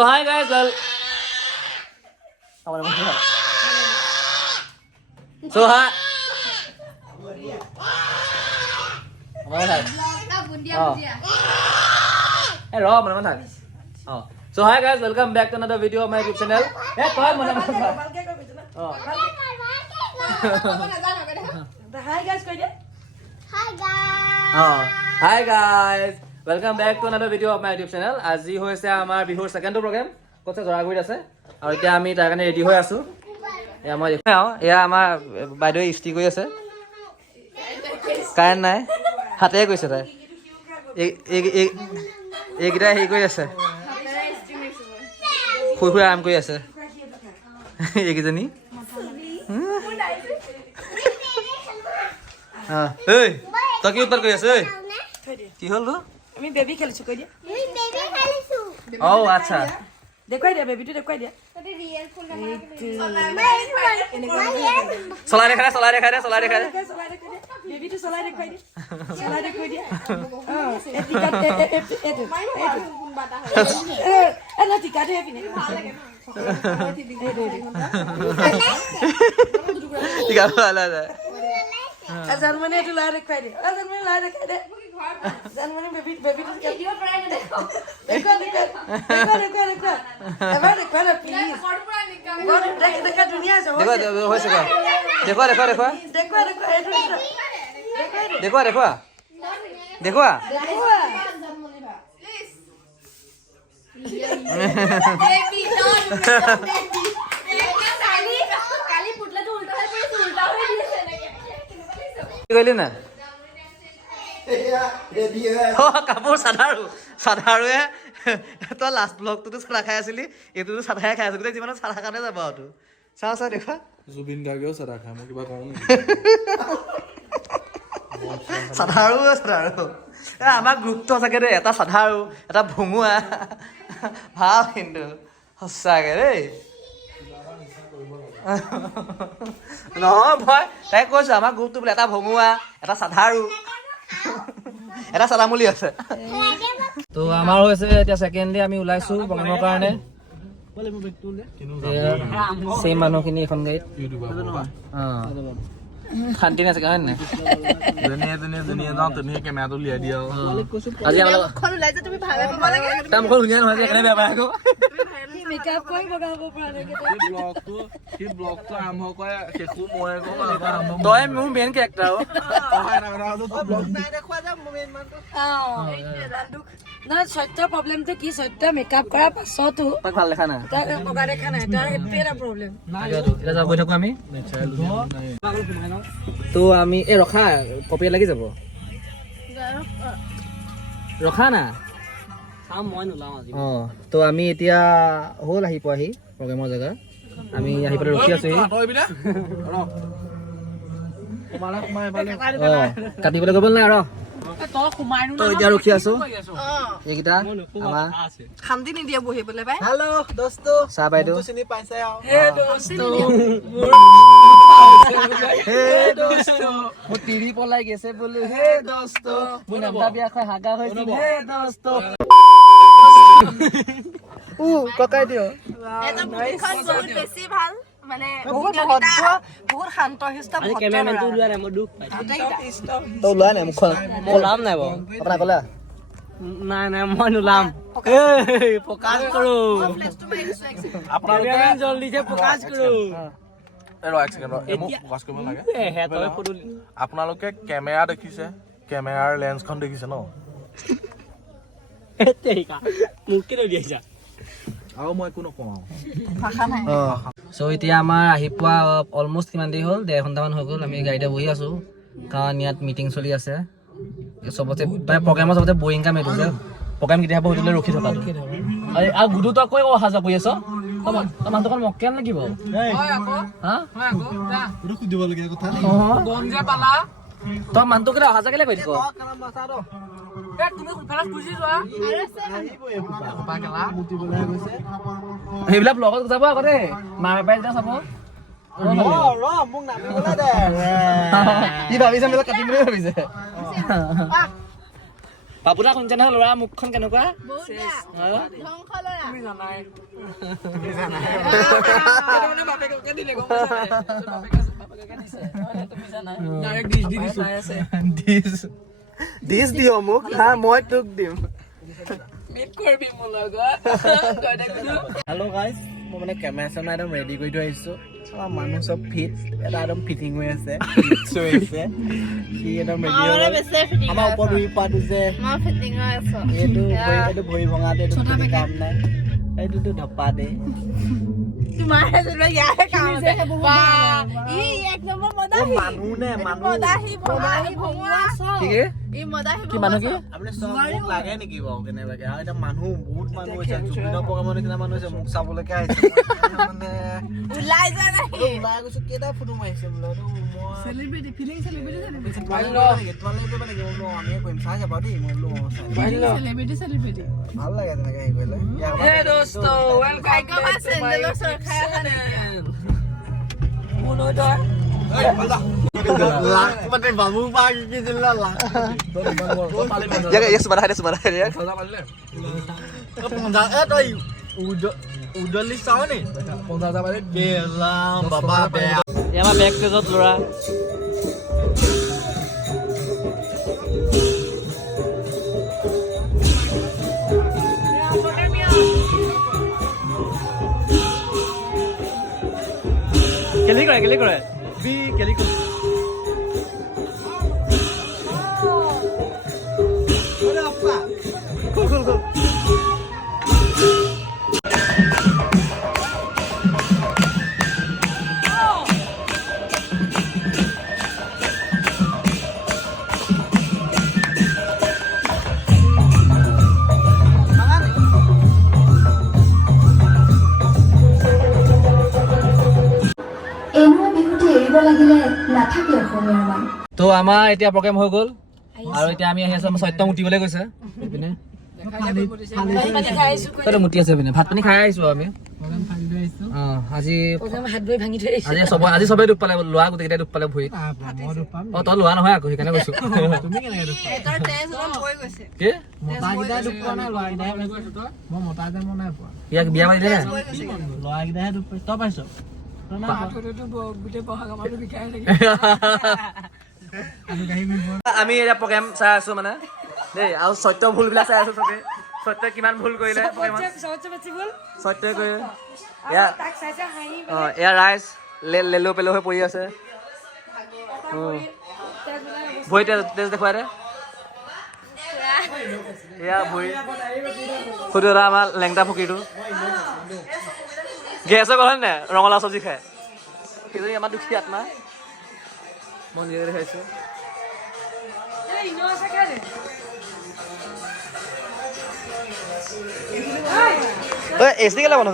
So hi guys, so hi. Hello, so hi guys, welcome back to another video of my YouTube channel. Hi guys, Hi guys, welcome back to another video of my YouTube channel. আজি হৈছে আমাৰ বিহুৰ second programme কোছে জৰাগুৰিত আছে আৰু এতিয়া আমি তাৰ কাৰণে ৰেডি হৈ আছো এয়া মই দেখাও এয়া আমাৰ বাইদেউ ইস্তি কৰি আছে কাৰেণ্ট নাই হাতে কৈছে তাই এইকেইটা হেৰি কৰি আছে শুই শুই আৰাম কৰি আছে এইকেইজনী ঐ তই কি উৎপাত কৰি আছে ঐ কি হ'ল তো আমি বেবি খেলিছো কৈ দিয়া ও আচ্ছা দেখুৱাই দিয়া বেবিটো দেখুৱাই দিয়া চলাই দেখা বেবিটো চলাই দেখুৱাই দিয়া এলা টিকাটো এপিনে ভাল লাগে টিকাটো আলা যায় জানমানে এটো লাই দেখুৱাই দিয়া জানমানে লাই দেখুৱাই দিয়া জানমানে বেবিটো ভিডিও কৰাই দেখো দেখো এবাৰ দেখুৱাই না প্লিজ দেখা দুনিয়া যাব দেখো হৈছে কা দেখো বেবি ডন বেবি কালি পুটলাটো উল্টা হৈ পৰি উল্টা হৈ দিছে নাকি কি কইলি না কাপোৰ সাধাৰুৱে তই লাষ্ট ব্লগটোতো চাদা খাই আছিলি এইটোতো চাদা খাই আছিলি গোটেই জীৱনত চাদা কাৰণে যাব আৰু চাওঁ দেখা জুবিন গাৰ্গেও চাদা খায় মই কিবা কওঁ নেকি সাধাৰু আমাৰ গ্ৰুপটো সঁচাকে দেই এটা সাধাৰু এটা ভঙুৱা ভাল কিন্তু সঁচাকে দেই নহয় ভয় তাই কৈছো আমাৰ গ্ৰুপটো বোলে এটা ভঙুৱা এটা সাধাৰু এটা চালামুলি আছে তো আমাৰ হৈছে এতিয়া সেকেন্ড ডে আমি ওলাইছো প্ৰগ্ৰামৰ কাৰণে সেই মানুহখিনি এখন গাড়ীত শান্তি নাথাকে হয় নাই ধুনীয়া যাওঁ তেনেকৈ কেমেৰাটো উলিয়াই দিয়া আজি আমাৰ মুখখন ওলাই যে তুমি ভালে পাব লাগে তাৰ মুখখন ধুনীয়া নহয় যে সেইকাৰণে বেয়া পায় আকৌ মেকআপ কৰি বগাব পৰা নাই সি ব্লগটো আৰম্ভ কৰে শেষো মই তই মোৰ মেইন কেৰেক্টাৰ নহয় সত্যৰ প্ৰব্লেমটো কি সত্য মেকআপ কৰাৰ পাছতো তাক ভাল দেখা নাই তাক বগা দেখা নাই তাৰ এইটোৱে এটা প্ৰব্লেম এতিয়া যাব গৈ থাকো আমি তো আমি এই ৰখা কপিয়াত লাগি যাব ৰখা না অঁ তো আমি এতিয়া হ'ল আহি পোৱাহি প্ৰগ্ৰেমৰ জেগা আমি আহি পেলাই ৰখি আছোহি অঁ কাটিবলৈ গ'বলৈ নাই আৰু তো এতিয়া ৰখি আছো এইকেইটা আমাৰ শান্তি নিদিয়ে বহিবলৈ পাই হেল্ল' দোস্ত চাহ বাইদেউ চিনি পাইছে আৰু হে দোস্ত মোৰ তিৰি পলাই গৈছে বোলো হে দোস্ত মোৰ নামটা বিয়া খাই হাগা হৈছিল হে দোস্ত ককাই দিও এটা মুখখন বহুত বেছি ভাল মানে বহুত ভদ্ৰ বহুত শান্ত শিষ্ট কেমেৰামেনটো ওলোৱা নাই মই দুখ ভদ্ৰ তই ওলোৱা নাই মুখখন ওলাম নাই বাৰু আপোনাৰ ক'লা নাই মই নোলাম প্ৰকাশ কৰো ফ্লেশটো মাৰি দিছো একচেপ্ট আপোনালোকে জলদিকে প্ৰকাশ কৰো এক ছেকেণ্ড মোক প্ৰকাশ কৰিব লাগে আপোনালোকে কেমেৰা দেখিছে কেমেৰাৰ লেন্সখন দেখিছে ন আৰু মই একো নকওঁ ভাষা নাই চ' এতিয়া আমাৰ আহি পোৱা অলমষ্ট কিমান দেৰি হ'ল 1.5 ঘণ্টামান হৈ গ'ল আমি গাড়ীতে বহি আছো কাৰণ ইয়াত মিটিং চলি আছে চবতে মানে প্ৰগ্ৰেমৰ চবতে বৰিং কাম এইটো যে প্ৰগ্ৰেম কেতিয়া হ'ব সেইটোলৈ ৰখি থকাটো আৰু গুডু তই কৈ অহা যোৱা কৰি আছ তই মানুহটো অকণ মক্কেল লাগিব তই মানুহটো কেলে অহা যোৱা কেলে কৰি থাক সেইবিলাক ব্লগত যাব আগতে মা পাপাই যেতিয়া চাব কি ভাবিছে কাটিম বুলি ভাবিছে পাপুদা শুনিছে নহয় ল'ৰা মুখখন কেনেকুৱা বহুত বেয়া ধ্বংস ল'ৰা দিছ দিয় মোক হা মই তোক দিম হেল্ল' গাইজ মই মানে কেমেৰা চেমেৰা একদম ৰেডি কৰি থৈ আহিছোঁ আমাৰ মানুহ চব ফিট এটা একদম ফিটিং হৈ আছে হৈ আছে সি একদম ৰেডি হৈ আমাৰ ওপৰত ধুই পোৱাটো যে এইটো ভৰি ভঙাটো এইটো কোনো কাম নাই এইটোতো ধপ্পা দে তোমাৰ হেজল ইয়াহে কাম আছে বাহ ই এক নম্বৰ মদাহি মানুহ নে মানুহ মদাহি ভঙুৱা কি ই মদাহি কি মানুহ কি আপুনি চব মোক লাগে নেকি বাৰু কেনেবাকে আৰু এতিয়া মানুহ বহুত মানুহ হৈছে জুবিনৰ প্ৰগ্ৰামৰ নিচিনা মানুহ হৈছে মোক চাবলৈকে আহিছে মানে ওলাই যোৱা নাই ওলাই গৈছো কেইটা ফটো মাৰিছে বোলে চেলিব্ৰিটি ফিলিং চেলিব্ৰিটি আমি কৰিম চাই যাবা দেই মই চেলিব্ৰিটি ভাল লাগে তেনেকে হেৰি কৰিলে ভাগ্যবান চেণ্ডেলৰ চৰখাই আহা নাই বাবু পা কি জিলা লাখ তই উদলি চাও নি 50,000 মানে গেলাম বাবা বেয়া আমাৰ বেক ষ্টেজত ল'ৰা কেলি কৰে বি কেলি কৰে তো আমাৰ এতিয়া প্ৰগ্ৰেম হৈ গ'ল আৰু এতিয়া আমি আহি আছো আমাৰ সত্যম মুতিবলৈ গৈছে এইপিনে মুতি আছে পিনে ভাত পানী খাই আহিছো আমি আজি আজি চবেই দুখ পালে লোৱা গোটেইকেইটাই দুখ পালে ভৰিত তই লোৱা নহয় আকৌ সেইকাৰণে কৈছো কি ইয়াক বিয়া পাতিলে আমি এতিয়া প্ৰগ্ৰেম চাই আছো মানে দেই আৰু সত্য ভুল বিলাক চাই আছো চবে সত্যই কিমান ভুল কৰিলে সত্যই কৰিলে এয়া ৰাইজ লেলো পেলো হৈ পৰি আছে ভৰি তেজ দেখুৱাই দে এয়া ভৰি সুধি দাদা আমাৰ লেংটা ফকীৰটো গেছৰ কথা নে ৰঙালাও চব্জি খাই সেইজনী আমাৰ দুখী আত্মা মই নিজে দেখাইছো এচি কেলে বন্ধ